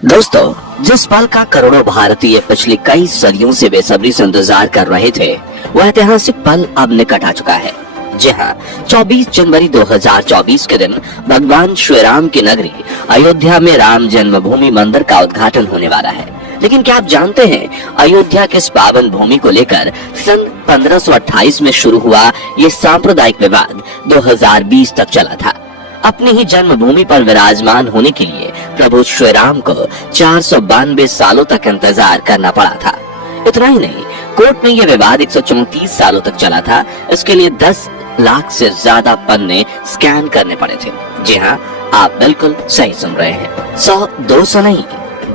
दोस्तों, जिस पल का करोड़ों भारतीय पिछली कई सदियों से बेसब्री से इंतजार कर रहे थे, वह ऐतिहासिक पल अब निकट आ चुका है। जी हाँ, 24 जनवरी 2024 के दिन भगवान श्री राम की नगरी अयोध्या में राम जन्मभूमि मंदिर का उद्घाटन होने वाला है। लेकिन क्या आप जानते हैं, अयोध्या के इस पावन भूमि को लेकर सन 1528 में शुरू हुआ ये सांप्रदायिक विवाद 2020 तक चला था। अपनी ही जन्मभूमि पर विराजमान होने के लिए प्रभु श्री राम को 492 सालों तक इंतजार करना पड़ा था। इतना ही नहीं, कोर्ट में यह विवाद 134 सालों तक चला था। इसके लिए 10 लाख से ज्यादा पन्ने स्कैन करने पड़े थे। जी हाँ, आप बिल्कुल सही सुन रहे हैं। 100-200 नहीं,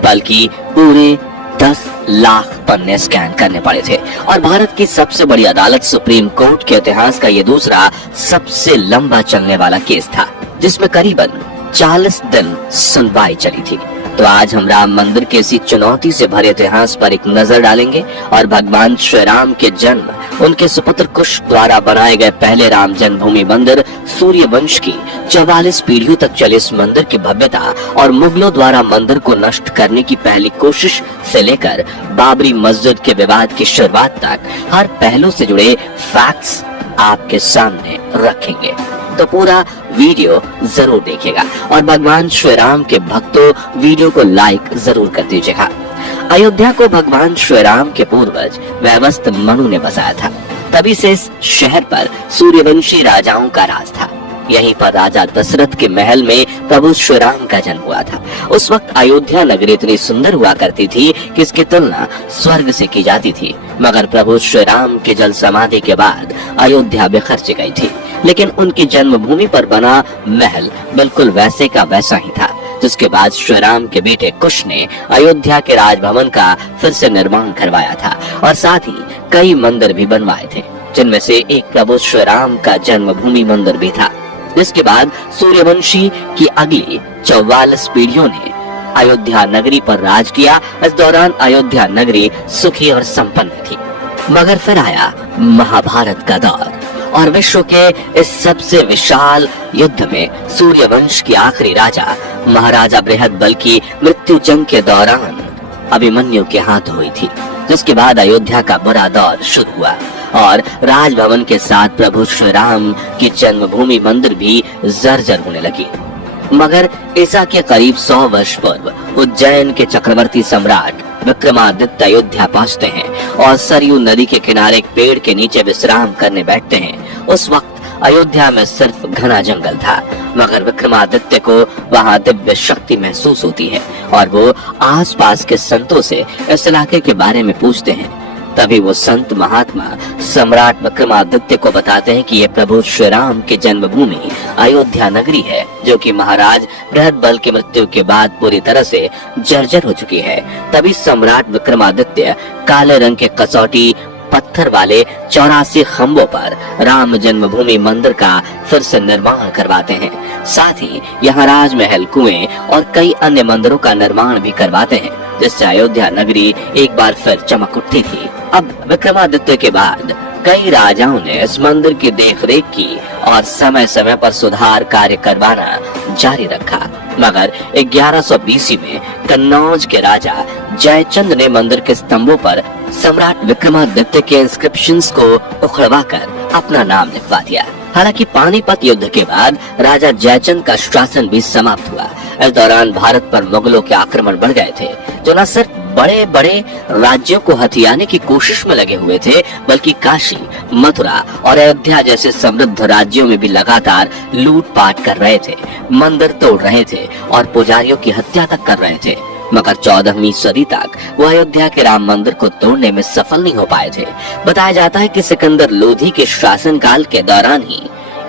बल्कि पूरे 10 लाख पन्ने स्कैन करने पड़े थे। और भारत की सबसे बड़ी अदालत सुप्रीम कोर्ट के इतिहास का यह दूसरा सबसे लंबा चलने वाला केस था, जिसमें करीबन 40 दिन सुनवाई चली थी। तो आज हम राम मंदिर के इसी चुनौती से भरे इतिहास पर एक नजर डालेंगे और भगवान श्री राम के जन्म, उनके सुपुत्र कुश द्वारा बनाए गए पहले राम जन्मभूमि मंदिर, सूर्य वंश की 44 पीढ़ियों तक चले इस मंदिर की भव्यता और मुगलों द्वारा मंदिर को नष्ट करने की पहली कोशिश से लेकर बाबरी मस्जिद के विवाद की शुरुआत तक हर पहलू से जुड़े फैक्ट्स आपके सामने रखेंगे। तो पूरा वीडियो जरूर देखिएगा और भगवान श्री राम के भक्तों, वीडियो को लाइक जरूर कर दीजिएगा। अयोध्या को भगवान श्री राम के पूर्वज वैवस्वत मनु ने बसाया था। तभी से इस शहर पर सूर्यवंशी राजाओं का राज था। यहीं पर राजा दशरथ के महल में प्रभु श्री राम का जन्म हुआ था। उस वक्त अयोध्या नगरी इतनी सुंदर हुआ करती थी कि इसकी तुलना स्वर्ग से की जाती थी। मगर प्रभु श्री राम के जल समाधि के बाद अयोध्या बिखर गई थी। लेकिन उनकी जन्मभूमि पर बना महल बिल्कुल वैसे का वैसा ही था, जिसके बाद श्री राम के बेटे कुश ने अयोध्या के राजभवन का फिर से निर्माण करवाया था और साथ ही कई मंदिर भी बनवाए थे, जिनमें से एक प्रभु श्री राम का जन्मभूमि मंदिर भी था। जिसके बाद सूर्यवंशी की अगली 44 पीढ़ियों ने अयोध्या नगरी पर राज किया। इस दौरान अयोध्या नगरी सुखी और संपन्न थी। मगर फिर आया महाभारत का दौर और विश्व के इस सबसे विशाल युद्ध में सूर्यवंश की आखिरी राजा महाराजा बृहदबल की मृत्यु जंग के दौरान अभिमन्यु के हाथ हुई थी। जिसके बाद अयोध्या का बुरा दौर शुरू हुआ और राजभवन के साथ प्रभु श्री राम की जन्मभूमि मंदिर भी जर्जर होने लगी। मगर ईसा के करीब 100 वर्ष पूर्व उज्जैन के चक्रवर्ती सम्राट विक्रमादित्य अयोध्या पहुंचते हैं और सरयू नदी के किनारे एक पेड़ के नीचे विश्राम करने बैठते हैं। उस वक्त अयोध्या में सिर्फ घना जंगल था, मगर विक्रमादित्य को वहां दिव्य शक्ति महसूस होती है और वो आसपास के संतों से इस इलाके के बारे में पूछते हैं। तभी वो संत महात्मा सम्राट विक्रमादित्य को बताते हैं कि ये प्रभु श्री राम की जन्मभूमि अयोध्या नगरी है, जो कि महाराज बृहदबल की मृत्यु के बाद पूरी तरह से जर्जर हो चुकी है। तभी सम्राट विक्रमादित्य काले रंग के कसौटी पत्थर वाले 84 खंभों पर राम जन्मभूमि मंदिर का फिर से निर्माण करवाते हैं। साथ ही यहाँ राजमहल, कुएं और कई अन्य मंदिरों का निर्माण भी करवाते हैं, जिससे अयोध्या नगरी एक बार फिर चमक उठती थी। अब विक्रमादित्य के बाद कई राजाओं ने इस मंदिर की देखरेख की और समय समय पर सुधार कार्य करवाना जारी रखा। मगर 1120 में कन्नौज के राजा जयचंद ने मंदिर के स्तंभों पर सम्राट विक्रमादित्य के इंस्क्रिप्शंस को उखड़वाकर अपना नाम लिखवा दिया। हालांकि पानीपत युद्ध के बाद राजा जयचंद का शासन भी समाप्त हुआ। इस दौरान भारत पर मुगलों के आक्रमण बढ़ गए थे, जो न सिर्फ बड़े बड़े राज्यों को हथियाने की कोशिश में लगे हुए थे, बल्कि काशी, मथुरा और अयोध्या जैसे समृद्ध राज्यों में भी लगातार लूटपाट कर रहे थे, मंदिर तोड़ रहे थे और पुजारियों की हत्या तक कर रहे थे। मगर 14वीं सदी तक वो अयोध्या के राम मंदिर को तोड़ने में सफल नहीं हो पाए थे। बताया जाता है कि सिकंदर लोधी के शासनकाल के दौरान ही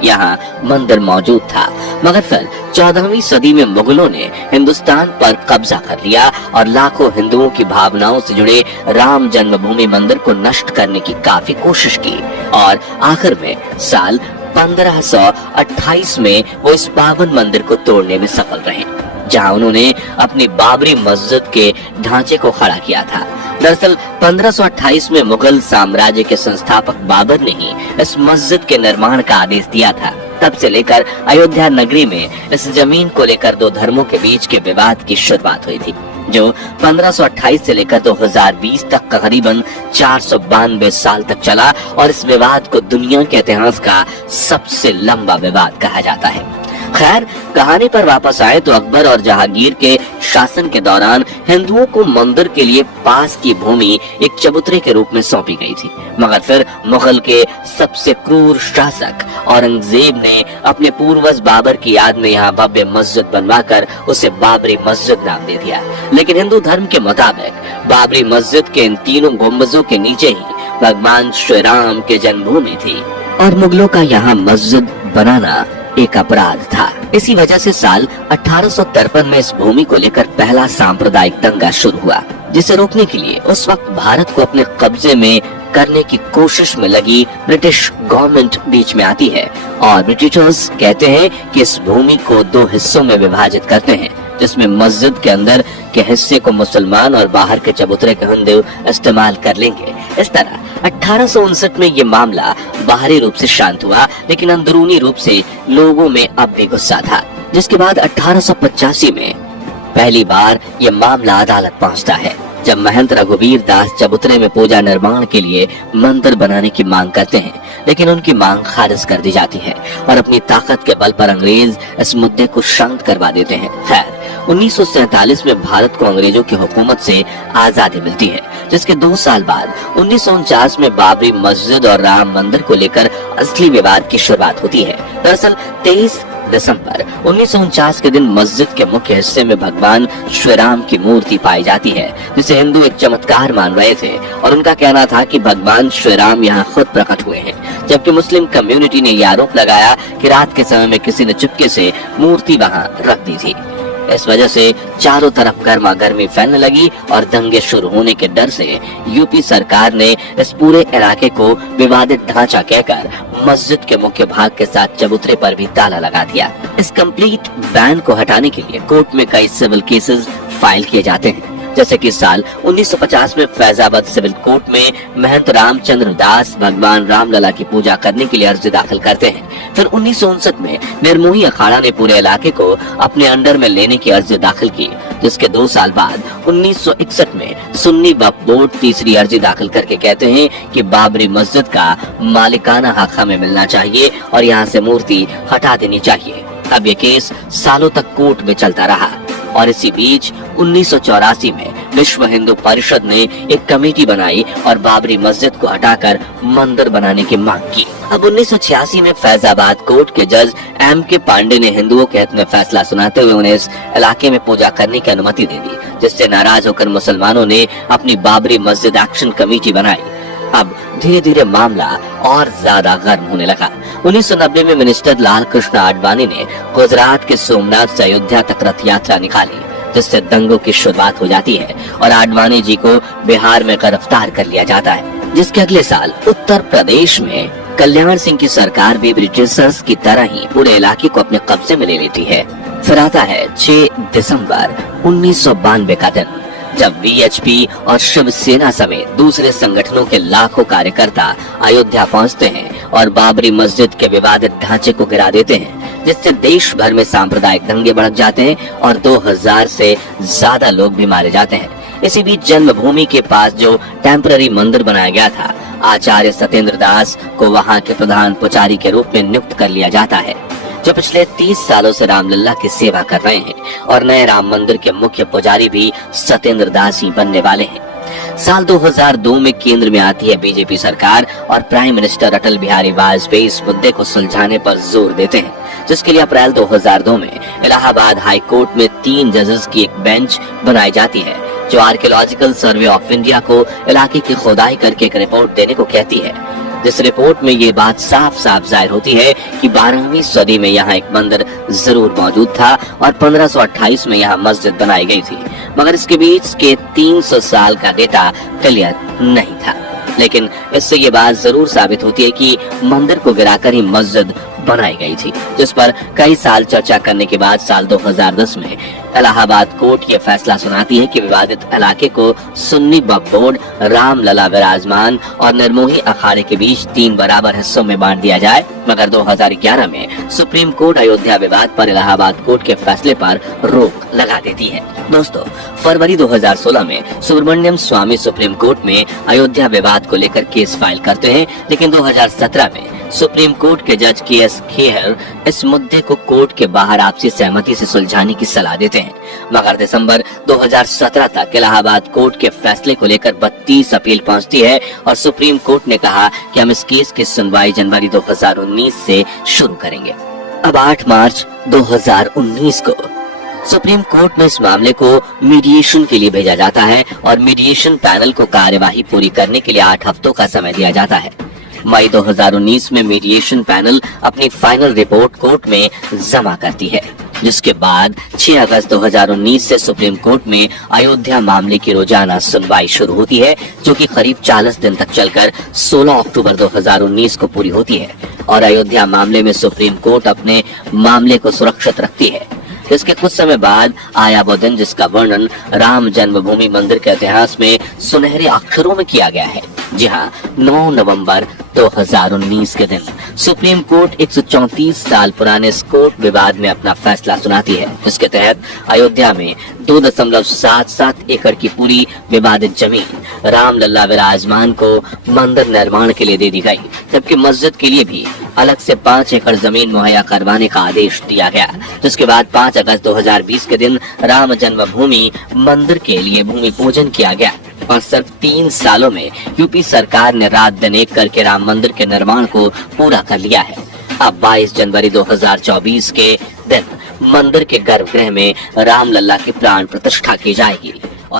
यहाँ मंदिर मौजूद था। मगर फिर 14वीं सदी में मुगलों ने हिंदुस्तान पर कब्जा कर लिया और लाखों हिंदुओं की भावनाओं से जुड़े राम जन्मभूमि मंदिर को नष्ट करने की काफी कोशिश की और आखिर में साल 1528 में वो इस पावन मंदिर को तोड़ने में सफल रहे, जहां उन्होंने अपनी बाबरी मस्जिद के ढांचे को खड़ा किया था। दरअसल 1528 में मुगल साम्राज्य के संस्थापक बाबर ने ही इस मस्जिद के निर्माण का आदेश दिया था। तब से लेकर अयोध्या नगरी में इस जमीन को लेकर दो धर्मों के बीच के विवाद की शुरुआत हुई थी। जो 1528 से लेकर 2020 तक करीबन 492 साल तक चला और इस विवाद को दुनिया के इतिहास का सबसे लंबा विवाद कहा जाता है। खैर, कहानी पर वापस आए तो अकबर और जहांगीर के शासन के दौरान हिंदुओं को मंदिर के लिए पास की भूमि एक चबूतरे के रूप में सौंपी गई थी, मगर फिर मुगल के सबसे क्रूर शासक औरंगजेब ने अपने पूर्वज बाबर की याद में यहाँ भव्य मस्जिद बनवाकर उसे बाबरी मस्जिद नाम दे दिया। लेकिन हिंदू धर्म के मुताबिक बाबरी मस्जिद के इन तीनों गुंबजों के नीचे ही भगवान श्री राम की जन्मभूमि थी और मुगलों का यहाँ मस्जिद बनाना एक अपराध था। इसी वजह से साल 1853 में इस भूमि को लेकर पहला सांप्रदायिक दंगा शुरू हुआ, जिसे रोकने के लिए उस वक्त भारत को अपने कब्जे में करने की कोशिश में लगी ब्रिटिश गवर्नमेंट बीच में आती है और ब्रिटिशर्स कहते हैं कि इस भूमि को 2 हिस्सों में विभाजित करते हैं, जिसमें मस्जिद के अंदर के हिस्से को मुसलमान और बाहर के चबूतरे के हिंदू इस्तेमाल कर लेंगे। इस तरह 1859 में ये मामला बाहरी रूप से शांत हुआ, लेकिन अंदरूनी रूप से लोगों में अब भी गुस्सा था, जिसके बाद 1885 में पहली बार ये मामला अदालत पहुंचता है, जब महंत रघुवीर दास चबूतरे में पूजा निर्माण के लिए मंदिर बनाने की मांग करते हैं, लेकिन उनकी मांग खारिज कर दी जाती है और अपनी ताकत के बल पर अंग्रेज इस मुद्दे को शांत करवा देते हैं। खैर, 1947 में भारत को अंग्रेजों की हुकूमत से आजादी मिलती है, जिसके 2 साल बाद 1949 में बाबरी मस्जिद और राम मंदिर को लेकर असली विवाद की शुरुआत होती है। दरअसल 23 दिसंबर 1949 के दिन मस्जिद के मुख्य हिस्से में भगवान श्री राम की मूर्ति पाई जाती है, जिसे हिंदू एक चमत्कार मान रहे थे और उनका कहना था कि भगवान श्री राम यहाँ खुद प्रकट हुए हैं। जबकि मुस्लिम कम्युनिटी ने यह आरोप लगाया कि रात के समय में किसी ने चुपके से मूर्ति वहाँ रख दी थी। इस वजह से चारों तरफ गर्मा गर्मी फैलने लगी और दंगे शुरू होने के डर से यूपी सरकार ने इस पूरे इलाके को विवादित ढांचा कहकर मस्जिद के मुख्य भाग के साथ चबूतरे पर भी ताला लगा दिया। इस कंप्लीट बैन को हटाने के लिए कोर्ट में कई सिविल केसेस फाइल किए जाते हैं, जैसे कि साल 1950 में फैजाबाद सिविल कोर्ट में महंत रामचंद्र दास भगवान रामलला की पूजा करने के लिए अर्जी दाखिल करते हैं। फिर 1959 में निर्मोही अखाड़ा ने पूरे इलाके को अपने अंडर में लेने की अर्जी दाखिल की, जिसके 2 साल बाद 1961 में सुन्नी वक्फ बोर्ड तीसरी अर्जी दाखिल करके कहते हैं कि बाबरी मस्जिद का मालिकाना हक हमें मिलना चाहिए और यहाँ से मूर्ति हटा देनी चाहिए। अब ये केस सालों तक कोर्ट में चलता रहा और इसी बीच 1984 में विश्व हिंदू परिषद ने एक कमेटी बनाई और बाबरी मस्जिद को हटाकर मंदिर बनाने की मांग की। अब 1986 में फैजाबाद कोर्ट के जज M.K. पांडे ने हिंदुओं के हित में फैसला सुनाते हुए उन्हें इस इलाके में पूजा करने की अनुमति दे दी, जिससे नाराज होकर मुसलमानों ने अपनी बाबरी मस्जिद एक्शन कमेटी बनाई। अब धीरे धीरे मामला और ज्यादा गर्म होने लगा। 1990 में मिनिस्टर लाल कृष्ण आडवाणी ने गुजरात के सोमनाथ से अयोध्या तक रथ यात्रा निकाली, जिससे दंगों की शुरुआत हो जाती है और आडवाणी जी को बिहार में गिरफ्तार कर लिया जाता है, जिसके अगले साल उत्तर प्रदेश में कल्याण सिंह की सरकार भी ब्रिटिशर्स की तरह ही पूरे इलाके को अपने कब्जे में ले लेती है। फिर आता है 6 दिसंबर 1992 का दिन, जब वीएचपी और शिवसेना समेत दूसरे संगठनों के लाखों कार्यकर्ता अयोध्या पहुंचते हैं और बाबरी मस्जिद के विवादित ढांचे को गिरा देते हैं, जिससे देश भर में सांप्रदायिक दंगे भड़क जाते हैं और 2000 से ज्यादा लोग भी मारे जाते हैं। इसी बीच जन्मभूमि के पास जो टेम्पररी मंदिर बनाया गया था, आचार्य सत्येंद्र दास को वहाँ के प्रधान पुजारी के रूप में नियुक्त कर लिया जाता है, जो पिछले 30 सालों से रामलला की सेवा कर रहे हैं और नए राम मंदिर के मुख्य पुजारी भी सत्येंद्र दास ही बनने वाले हैं। साल 2002 में केंद्र में आती है बीजेपी सरकार और प्राइम मिनिस्टर अटल बिहारी वाजपेयी इस मुद्दे को सुलझाने पर जोर देते हैं, जिसके लिए अप्रैल 2002 में इलाहाबाद हाई कोर्ट में 3 जजेस की एक बेंच बनाई जाती है, जो आर्कियोलॉजिकल सर्वे ऑफ इंडिया को इलाके की खुदाई करके एक रिपोर्ट देने को कहती है, जिस रिपोर्ट में ये बात साफ साफ जाहिर होती है कि 12वीं सदी में यहाँ एक मंदिर जरूर मौजूद था और 1528 में यहाँ मस्जिद बनाई गई थी, मगर इसके बीच के 300 साल का डेटा क्लियर नहीं था। लेकिन इससे ये बात जरूर साबित होती है कि मंदिर को गिराकर ही मस्जिद बनाई गई थी, जिस पर कई साल चर्चा करने के बाद साल 2010 में इलाहाबाद कोर्ट ये फैसला सुनाती है कि विवादित इलाके को सुन्नी वक्फ बोर्ड, रामलला विराजमान और निर्मोही अखाड़े के बीच 3 बराबर हिस्सों में बांट दिया जाए। मगर 2011 में सुप्रीम कोर्ट अयोध्या विवाद पर इलाहाबाद कोर्ट के फैसले पर रोक लगा देती है। दोस्तों, फरवरी 2016 में सुब्रमण्यम स्वामी सुप्रीम कोर्ट में अयोध्या विवाद को लेकर केस फाइल करते हैं, लेकिन 2017 में सुप्रीम कोर्ट के जज के.एस. खेहर इस मुद्दे को कोर्ट के बाहर आपसी सहमति से सुलझाने की सलाह देते हैं। मगर दिसंबर 2017 तक इलाहाबाद कोर्ट के फैसले को लेकर 32 अपील पहुंचती है और सुप्रीम कोर्ट ने कहा कि हम इस केस की सुनवाई जनवरी 2019 से शुरू करेंगे। अब 8 मार्च 2019 को सुप्रीम कोर्ट में इस मामले को मीडिएशन के लिए भेजा जाता है और मीडिएशन पैनल को कार्यवाही पूरी करने के लिए 8 हफ्तों का समय दिया जाता है। मई 2019 में मीडिएशन पैनल अपनी फाइनल रिपोर्ट कोर्ट में जमा करती है, जिसके बाद 6 अगस्त 2019 से सुप्रीम कोर्ट में अयोध्या मामले की रोजाना सुनवाई शुरू होती है, जो कि करीब 40 दिन तक चलकर 16 अक्टूबर 2019 को पूरी होती है और अयोध्या मामले में सुप्रीम कोर्ट अपने मामले को सुरक्षित रखती है। इसके कुछ समय बाद आया वो दिन जिसका वर्णन राम जन्मभूमि मंदिर के इतिहास में सुनहरे अक्षरों में किया गया है। जी हाँ, 9 नवंबर 2019 के दिन सुप्रीम कोर्ट 134 साल पुराने इस कोर्ट विवाद में अपना फैसला सुनाती है, जिसके तहत अयोध्या में 2.77 एकड़ की पूरी विवादित जमीन रामलला विराजमान को मंदिर निर्माण के लिए दे दी गई, जबकि मस्जिद के लिए भी अलग से 5 एकड़ जमीन मुहैया करवाने का आदेश दिया गया। जिसके बाद 5 अगस्त 2020 के दिन राम जन्मभूमि मंदिर के लिए भूमि पूजन किया गया और सिर्फ 3 सालों में यूपी सरकार ने रात दिन एक करके राम मंदिर के निर्माण को पूरा कर लिया है। अब 22 जनवरी 2024 के दिन मंदिर के गर्भगृह में रामलला की प्राण प्रतिष्ठा की जाएगी।